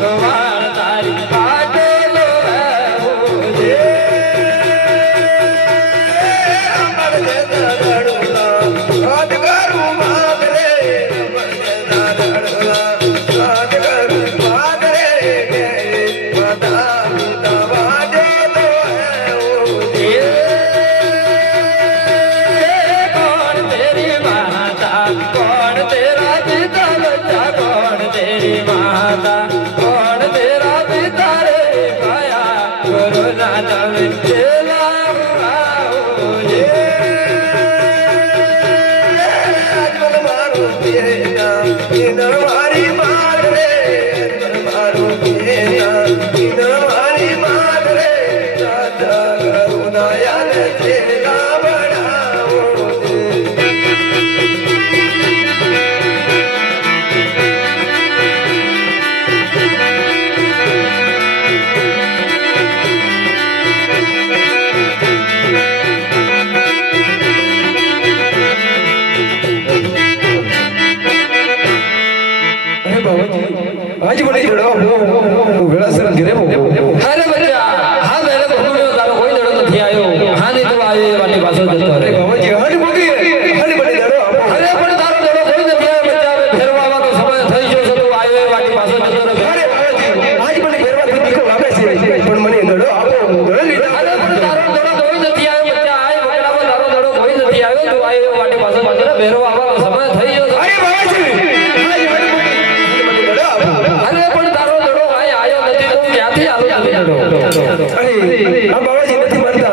ભગવાન તારી પાટેલો आज बड़ी जड़ो वेला सर घरे अरे बच्चा हां मेरे भगुड़ो तारो कोई जड़ो નથી આયો હા ને તું આયો એ વાટી પાછો જતો રે बाबाजी हाडी बोगी हाडी बड़ी जड़ो અરે પણ તારો જડો કોઈ નથી આયો બચ્ચા ફેરવા આવવાનો સમય થઈ ગયો છે તું આયો એ વાટી પાછો જતો રે अरे बाबाजी आज बड़ी फेरवा થી દીકો આવે છે પણ મને જड़ो આપો જड़ो લીધા અરે પણ તારો જડો કોઈ નથી આયો બચ્ચા આય વગડામાં તારો જડો કોઈ નથી આયો તું આયો એ વાટી પાછો જતો રે ફેરવા આવવાનો સમય થઈ ગયો છે अरे बाबाजी आज हाडी बड़ी जड़ो आपो અરે પણ તારો જડો આય આયો નથી તું ક્યાંથી આલો તમે જડો अरे आ बाबाजी નથી માનતા